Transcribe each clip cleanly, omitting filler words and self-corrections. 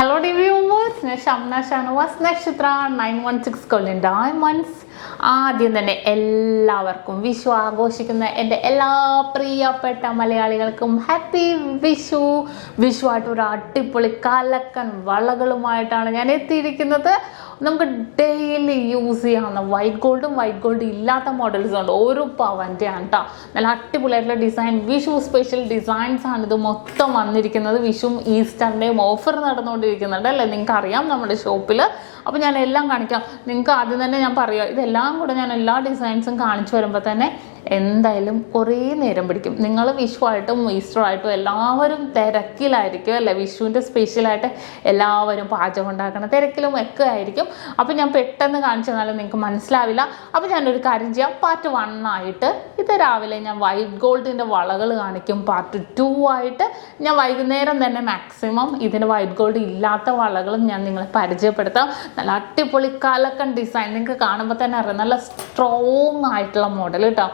Hello viewers, SHAMNA Nakshathra 916 Golden Diamonds. ആദ്യം തന്നെ എല്ലാവർക്കും വിഷു ആഘോഷിക്കുന്ന എൻ്റെ എല്ലാ പ്രിയപ്പെട്ട മലയാളികൾക്കും ഹാപ്പി വിഷു. വിഷുവായിട്ട് ഒരു അടിപൊളി കലക്കൻ വളകളുമായിട്ടാണ് ഞാൻ എത്തിയിരിക്കുന്നത്. നമുക്ക് ഡെയിലി യൂസ് ചെയ്യാവുന്ന വൈറ്റ് ഗോൾഡ് ഇല്ലാത്ത മോഡൽസ് ഉണ്ട്. ഓരോ പവൻ്റെ ആണ് കേട്ടോ. നല്ല അടിപൊളിയായിട്ടുള്ള ഡിസൈൻ, വിഷു സ്പെഷ്യൽ ഡിസൈൻസ് ആണ് ഇത് മൊത്തം വന്നിരിക്കുന്നത്. വിഷുവും ഈസ്റ്ററിൻ്റെയും ഓഫർ നടന്നുകൊണ്ടിരിക്കുന്നുണ്ട് അല്ലേ, നിങ്ങൾക്ക് അറിയാം നമ്മുടെ ഷോപ്പിൽ. അപ്പോൾ ഞാൻ എല്ലാം കാണിക്കാം. നിങ്ങൾക്ക് ആദ്യം തന്നെ ഞാൻ പറയാം, ഇതെല്ലാം കൂടെ ഞാൻ എല്ലാ ഡിസൈൻസും കാണിച്ചു വരുമ്പോൾ തന്നെ എന്തായാലും കുറേ നേരം പിടിക്കും. നിങ്ങൾ വിഷുവായിട്ടും ഈസ്റ്ററായിട്ടും എല്ലാവരും തിരക്കിലായിരിക്കും അല്ലേ. വിഷുവിൻ്റെ സ്പെഷ്യലായിട്ട് എല്ലാവരും പാചകം ഉണ്ടാക്കുന്ന തിരക്കിലും ഒക്കെ ആയിരിക്കും. അപ്പോൾ ഞാൻ പെട്ടെന്ന് കാണിച്ചു തന്നാലും നിങ്ങൾക്ക് മനസ്സിലാവില്ല. അപ്പോൾ ഞാനൊരു കാര്യം ചെയ്യാം, പാർട്ട് 1 ആയിട്ട് ഇത് രാവിലെ ഞാൻ വൈറ്റ് ഗോൾഡിൻ്റെ വളകൾ കാണിക്കും. പാർട്ട് 2 ആയിട്ട് ഞാൻ വൈകുന്നേരം തന്നെ മാക്സിമം ഇതിന് വൈറ്റ് ഗോൾഡ് ഇല്ലാത്ത വളകളും ഞാൻ നിങ്ങളെ പരിചയപ്പെടുത്താം. നല്ല അടിപൊളി കലക്കൻ ഡിസൈൻ, നിങ്ങൾക്ക് കാണുമ്പോൾ തന്നെ അറിയാം. നല്ല സ്ട്രോങ് ആയിട്ടുള്ള മോഡൽ കേട്ടോ.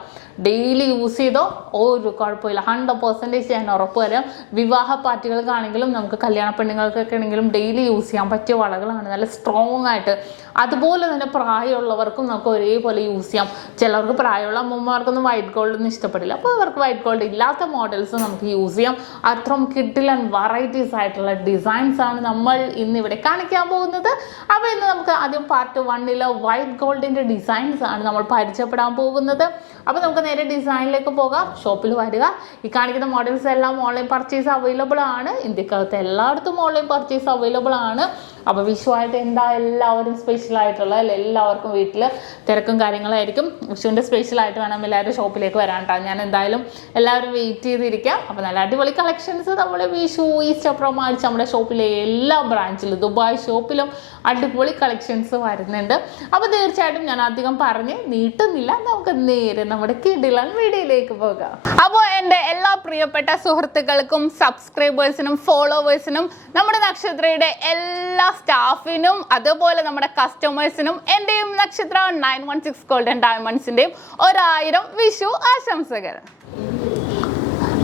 ഡെയിലി യൂസ് ചെയ്തോ ഒരു കുഴപ്പമില്ല, 100% ഞാൻ ഉറപ്പ് തരാം. വിവാഹ പാർട്ടികൾക്കാണെങ്കിലും നമുക്ക് കല്യാണ പെണ്ണുങ്ങൾക്കൊക്കെ ആണെങ്കിലും ഡെയിലി യൂസ് ചെയ്യാൻ പറ്റിയ വളകളാണ്. നല്ല സ്ട്രോങ് ആയിട്ട്. അതുപോലെ തന്നെ പ്രായമുള്ളവർക്കും നമുക്ക് ഒരേപോലെ യൂസ് ചെയ്യാം. ചിലർക്ക് പ്രായമുള്ള അമ്മമാർക്കൊന്നും വൈറ്റ് ഗോൾഡ് ഒന്നും ഇഷ്ടപ്പെടില്ല. അപ്പോൾ അവർക്ക് വൈറ്റ് ഗോൾഡ് ഇല്ലാത്ത മോഡൽസ് നമുക്ക് യൂസ് ചെയ്യാം. അത്രയും കിഡിലൻ വെറൈറ്റീസ് ആയിട്ടുള്ള ഡിസൈൻസ് ആണ് നമ്മൾ ഇന്നിവിടെ കാണിക്കാൻ പോകുന്നത്. അപ്പോൾ ഇന്ന് നമുക്ക് ആദ്യം പാർട്ട് 1 വൈറ്റ് ഗോൾഡിൻ്റെ ഡിസൈൻസ് ആണ് നമ്മൾ പരിചയപ്പെടാൻ പോകുന്നത്. അപ്പോൾ നമുക്ക് നേരെ ഡിസൈനിലേക്ക് പോകാം. ഷോപ്പിൽ വരിക. ഈ കാണിക്കുന്ന മോഡൽസ് എല്ലാം ഓൺലൈൻ പർച്ചേസ് അവൈലബിൾ ആണ്. ഇന്ത്യക്കകത്ത് എല്ലായിടത്തും ഓൺലൈൻ പർച്ചേസ് അവൈലബിൾ ആണ്. അപ്പോൾ വിഷുവായിട്ട് എന്താ എല്ലാവരും സ്പെഷ്യലായിട്ടുള്ള എല്ലാവർക്കും വീട്ടിൽ തിരക്കും കാര്യങ്ങളായിരിക്കും. വിഷുവിൻ്റെ സ്പെഷ്യലായിട്ട് വേണം എല്ലാവരും ഷോപ്പിലേക്ക് വരാൻ കേട്ടോ. ഞാൻ എന്തായാലും എല്ലാവരും വെയിറ്റ് ചെയ്തിരിക്കാം. അപ്പോൾ നല്ല അടിപൊളി കളക്ഷൻസ് നമ്മുടെ വിഷു ഈസ്റ്റർ പ്രമാണിച്ച് നമ്മുടെ ഷോപ്പിലെ എല്ലാ ബ്രാഞ്ചിലും ദുബായ് ഷോപ്പിലും അടിപൊളി കളക്ഷൻസ് വരുന്നുണ്ട്. അപ്പോൾ തീർച്ചയായിട്ടും ഞാൻ അധികം പറഞ്ഞ് നീട്ടുന്നില്ല, നമുക്ക് നേരെ നമ്മുടെ കിടിലൻ വീഡിയോയിലേക്ക് പോകാം. അപ്പോൾ എൻ്റെ എല്ലാ പ്രിയപ്പെട്ട സുഹൃത്തുക്കൾക്കും സബ്സ്ക്രൈബേഴ്സിനും ഫോളോവേഴ്സിനും നമ്മുടെ നക്ഷത്രയുടെ എല്ലാ സ്റ്റാഫിനും അതുപോലെ നമ്മുടെ കസ്റ്റമേഴ്സിനും എൻ്റെയും നക്ഷത്ര 916 ഗോൾഡൻ ഡയമണ്ട്സിൻ്റെയും 1000 വിഷു ആശംസകൾ.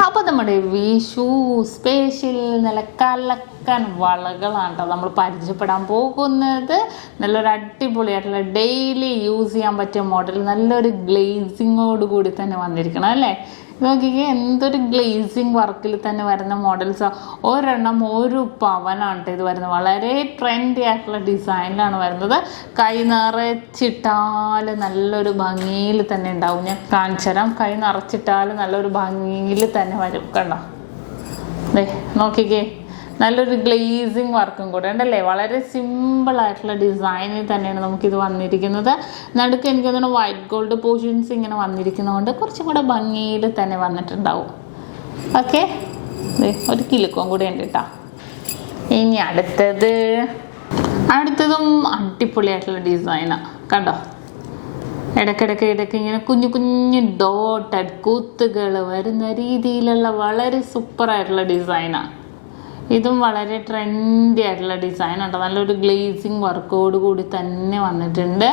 അപ്പോൾ നമ്മുടെ വിഷു സ്പെഷ്യൽ നല്ല കലക്കൻ വളകളാണ് കേട്ടോ നമ്മൾ പരിചയപ്പെടാൻ പോകുന്നത്. നല്ലൊരു അടിപൊളിയായിട്ടുള്ള ഡെയിലി യൂസ് ചെയ്യാൻ പറ്റിയ മോഡൽ, നല്ലൊരു ഗ്ലേസിങ്ങോട് കൂടി തന്നെ വന്നിരിക്കണം അല്ലേ. നോക്കിക്കേ, എന്തൊരു ഗ്ലേസിങ് വർക്കിൽ തന്നെ വരുന്ന മോഡൽസാണ്. ഒരെണ്ണം ഒരു പവനാണ് ഇത് വരുന്നത്. വളരെ ട്രെൻഡി ആയിട്ടുള്ള ഡിസൈനിലാണ് വരുന്നത്. കൈ നിറച്ചിട്ടാൽ നല്ലൊരു ഭംഗിയിൽ തന്നെ ഉണ്ടാവും. ഞാൻ കാണിച്ചു തരാം. കൈ നിറച്ചിട്ടാൽ നല്ലൊരു ഭംഗിയിൽ തന്നെ വരും. കണ്ടോ, ദേ നോക്കിക്കേ, നല്ലൊരു ഗ്ലേസിങ് വർക്കും കൂടെ ഉണ്ടല്ലേ. വളരെ സിമ്പിളായിട്ടുള്ള ഡിസൈനിൽ തന്നെയാണ് നമുക്കിത് വന്നിരിക്കുന്നത്. നടുക്ക് എനിക്ക് തോന്നുന്നു വൈറ്റ് ഗോൾഡ് പോർഷൻസ് ഇങ്ങനെ വന്നിരിക്കുന്നതുകൊണ്ട് കുറച്ചും കൂടെ ഭംഗിയിൽ തന്നെ വന്നിട്ടുണ്ടാവും. ഓക്കെ, ഒരു കിലുക്കം കൂടെ ഉണ്ട് കേട്ടോ. ഇനി അടുത്തതും അടിപൊളിയായിട്ടുള്ള ഡിസൈനാണ്. കണ്ടോ, ഇടയ്ക്കിടയ്ക്ക് ഇങ്ങനെ കുഞ്ഞു കുഞ്ഞു ഡോട്ടഡ് കുത്തുകൾ വരുന്ന രീതിയിലുള്ള വളരെ സൂപ്പറായിട്ടുള്ള ഡിസൈനാണ്. ഇതും വളരെ ട്രെൻഡി ആയിട്ടുള്ള ഡിസൈൻ ഉണ്ടോ. നല്ലൊരു ഗ്ലേസിങ് വർക്കോട് കൂടി തന്നെ വന്നിട്ടുണ്ട്.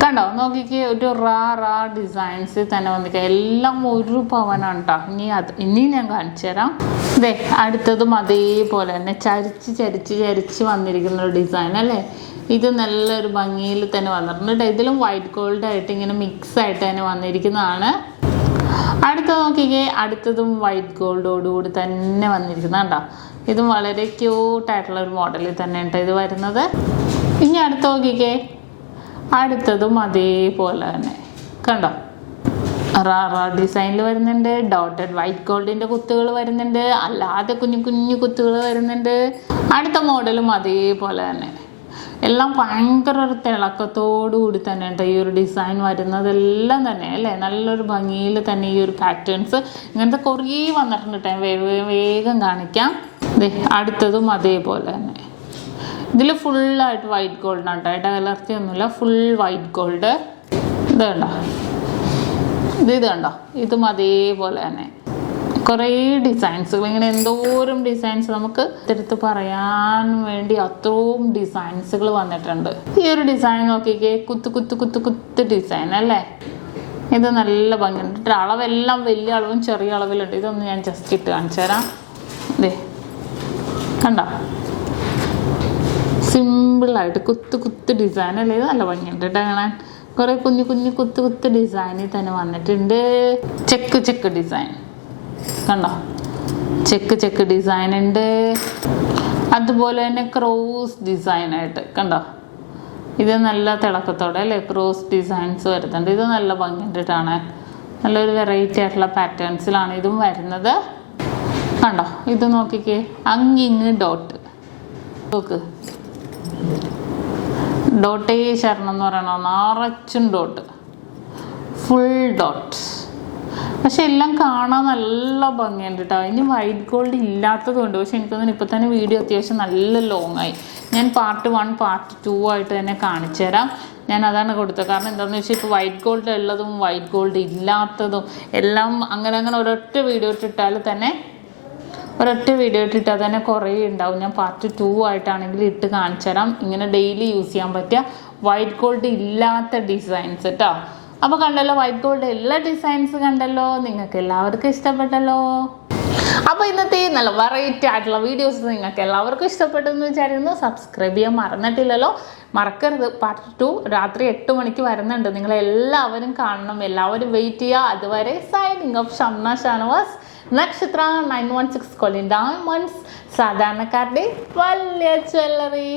കണ്ടോ, നോക്കിക്ക് ഒരു റാ ഡിസൈൻസ് തന്നെ വന്നിരിക്കുക. എല്ലാം ഒരു പവനാണ് കേട്ടോ. ഇനി ഞാൻ കാണിച്ചു തരാം. ഇതേ അടുത്തതും അതേപോലെ തന്നെ ചരിച്ച് വന്നിരിക്കുന്ന ഒരു ഡിസൈൻ അല്ലേ. ഇത് നല്ലൊരു ഭംഗിയിൽ തന്നെ വന്നിട്ടുണ്ട്. ഇതിലും വൈറ്റ് ഗോൾഡ് ആയിട്ട് ഇങ്ങനെ മിക്സ് ആയിട്ട് തന്നെ വന്നിരിക്കുന്നതാണ്. അടുത്ത നോക്കിക്കേ, അടുത്തതും വൈറ്റ് ഗോൾഡോടുകൂടി തന്നെ വന്നിരിക്കുന്നതാണ്ടോ. ഇതും വളരെ ക്യൂട്ടായിട്ടുള്ള ഒരു മോഡലിൽ തന്നെ ഉണ്ട് ഇത് വരുന്നത്. ഇനി അടുത്ത നോക്കിക്കേ, അടുത്തതും അതേപോലെ തന്നെ കണ്ടോ, റാ ഡിസൈനിൽ വരുന്നുണ്ട്. ഡോട്ടഡ് വൈറ്റ് ഗോൾഡിൻ്റെ കുത്തുകൾ വരുന്നുണ്ട്, അല്ലാതെ കുഞ്ഞു കുത്തുകൾ വരുന്നുണ്ട്. അടുത്ത മോഡലും അതേപോലെ തന്നെ. എല്ലാം ഭയങ്കര ഒരു തിളക്കത്തോടു കൂടി തന്നെ ഉണ്ട് ഈ ഒരു ഡിസൈൻ വരുന്നതെല്ലാം തന്നെ അല്ലേ. നല്ലൊരു ഭംഗിയിൽ തന്നെ ഈ ഒരു പാറ്റേൺസ് ഇങ്ങനത്തെ കുറേ വന്നിട്ടുണ്ട് കേട്ടോ. വേഗം കാണിക്കാം. അടുത്തതും അതേപോലെ തന്നെ. ഇതിൽ ഫുള്ളായിട്ട് വൈറ്റ് ഗോൾഡാണ് കേട്ടോ. ഇടകലർച്ച ഒന്നുമില്ല, ഫുൾ വൈറ്റ് ഗോൾഡ്. ഇത് കണ്ടോ, ഇതും അതേപോലെ തന്നെ. കുറേ ഡിസൈൻസുകൾ ഇങ്ങനെ എന്തോരം ഡിസൈൻസ് നമുക്ക് എടുത്ത് പറയാൻ വേണ്ടി അത്രയും ഡിസൈൻസുകൾ വന്നിട്ടുണ്ട്. ഈ ഒരു ഡിസൈൻ നോക്കിക്കേ, കുത്ത് ഡിസൈൻ അല്ലേ. ഇത് നല്ല ഭംഗിയുണ്ട്. അളവെല്ലാം വലിയ അളവും ചെറിയ അളവിലുണ്ട്. ഇതൊന്ന് ഞാൻ ജസ്റ്റ് ഇട്ട് കാണിച്ചു തരാം. ഇതേ കണ്ടോ, സിമ്പിളായിട്ട് കുത്ത് ഡിസൈൻ അല്ലേ, ഇത് നല്ല ഭംഗിയുണ്ട് കേട്ടോ കാണാൻ. കുറേ കുഞ്ഞു കുത്ത് ഡിസൈനിൽ തന്നെ വന്നിട്ടുണ്ട്. ചെക്ക് ഡിസൈൻ കണ്ടോ, ചെക്ക് ഡിസൈൻ ഉണ്ട്. അതുപോലെ തന്നെ ക്രോസ് ഡിസൈനായിട്ട് കണ്ടോ, ഇത് നല്ല തിളക്കത്തോടെ അല്ലേ ക്രോസ് ഡിസൈൻസ് വരുന്നുണ്ട്. ഇത് നല്ല ഭംഗിയുണ്ട് കാണാൻ. നല്ലൊരു വെറൈറ്റി ആയിട്ടുള്ള പാറ്റേൺസിലാണ് ഇതും വരുന്നത്. കണ്ടോ, ഇത് നോക്കിക്കേ, അങ്ങിങ് ഡോട്ട് നോക്ക്, ഡോട്ടേ ശരണം എന്ന് പറയണോ, നിറച്ചും ഡോട്ട്, ഫുൾ ഡോട്ട്. പക്ഷെ എല്ലാം കാണാൻ നല്ല ഭംഗിയുണ്ട് കേട്ടോ. ഇനി വൈറ്റ് ഗോൾഡ് ഇല്ലാത്തത് കൊണ്ട്, പക്ഷെ എനിക്കൊന്നും ഇപ്പം തന്നെ വീഡിയോ അത്യാവശ്യം നല്ല ലോങ് ആയി. ഞാൻ പാർട്ട് 1 പാർട്ട് 2 ആയിട്ട് തന്നെ കാണിച്ചു തരാം. ഞാൻ അതാണ് കൊടുത്തത്. കാരണം എന്താണെന്ന് വെച്ചാൽ ഇപ്പോൾ വൈറ്റ് ഗോൾഡ് ഉള്ളതും വൈറ്റ് ഗോൾഡ് ഇല്ലാത്തതും എല്ലാം അങ്ങനെ ഒരൊറ്റ വീഡിയോ ഇട്ടിട്ടാൽ തന്നെ കുറേ ഉണ്ടാവും. ഞാൻ പാർട്ട് 2 ആയിട്ടാണെങ്കിൽ ഇട്ട് കാണിച്ചു തരാം. ഇങ്ങനെ ഡെയിലി യൂസ് ചെയ്യാൻ പറ്റിയ വൈറ്റ് ഗോൾഡ് ഇല്ലാത്ത ഡിസൈൻസ് കേട്ടോ. അപ്പോൾ കണ്ടല്ലോ, വൈറ്റ് ഗോൾഡ് എല്ലാ ഡിസൈൻസ് കണ്ടല്ലോ, നിങ്ങൾക്ക് എല്ലാവർക്കും ഇഷ്ടപ്പെട്ടല്ലോ. അപ്പോൾ ഇന്നത്തെ നല്ല വെറൈറ്റി ആയിട്ടുള്ള വീഡിയോസ് നിങ്ങൾക്ക് എല്ലാവർക്കും ഇഷ്ടപ്പെട്ടെന്ന് വിചാരിക്കുന്നു. സബ്സ്ക്രൈബ് ചെയ്യാൻ മറന്നിട്ടില്ലല്ലോ, മറക്കരുത്. പാർട്ട് 2 രാത്രി 8 മണിക്ക് വരുന്നുണ്ട്. നിങ്ങളെല്ലാവരും കാണണം, എല്ലാവരും വെയിറ്റ് ചെയ്യുക. അതുവരെ സൈനിങ് ഓഫ് ഷംന ഷാനവാസ്, നക്ഷത്ര 916 കൊല്ലം ഡയമണ്ട്സ്, സാധാരണക്കാരുടെ വലിയ ജ്വല്ലറി.